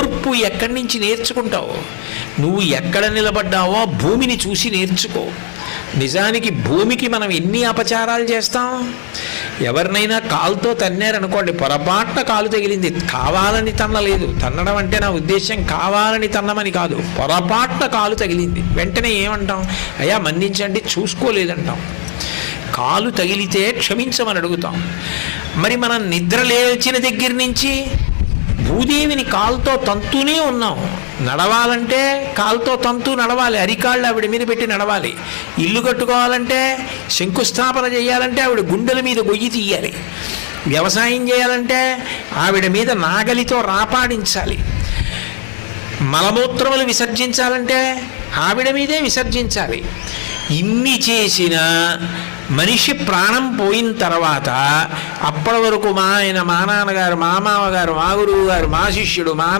ఓర్పు ఎక్కడి నుంచి నేర్చుకుంటావు? నువ్వు ఎక్కడ నిలబడ్డావో భూమిని చూసి నేర్చుకో. నిజానికి భూమికి మనం ఎన్ని అపచారాలు చేస్తాం? ఎవరినైనా కాలుతో తన్నారనుకోండి పొరపాటున కాలు తగిలింది. కావాలని తన్నలేదు. తన్నడం అంటే నా ఉద్దేశం కావాలని తన్నమని కాదు. పొరపాటున కాలు తగిలింది. వెంటనే ఏమంటాం? అయ్యా మన్నించండి చూసుకోలేదంటాం. కాలు తగిలితే క్షమించమని అడుగుతాం. మరి మనం నిద్ర లేచిన దగ్గర నుంచి భూదేవిని కాలుతో తంతూనే ఉన్నాం. నడవాలంటే కాలుతో తంతూ నడవాలి. అరికాళ్ళు ఆవిడ మీద పెట్టి నడవాలి. ఇల్లు కట్టుకోవాలంటే శంకుస్థాపన చేయాలంటే ఆవిడ గుండెల మీద గొయ్యి తీయాలి. వ్యవసాయం చేయాలంటే ఆవిడ మీద నాగలితో రాపాడించాలి. మలమూత్రములు విసర్జించాలంటే ఆవిడ మీదే విసర్జించాలి. ఇన్ని చేసిన మనిషి ప్రాణం పోయిన తర్వాత అప్పటి వరకు మా ఆయన మా నాన్నగారు మా మామగారు మా గురువు గారు మా శిష్యుడు మా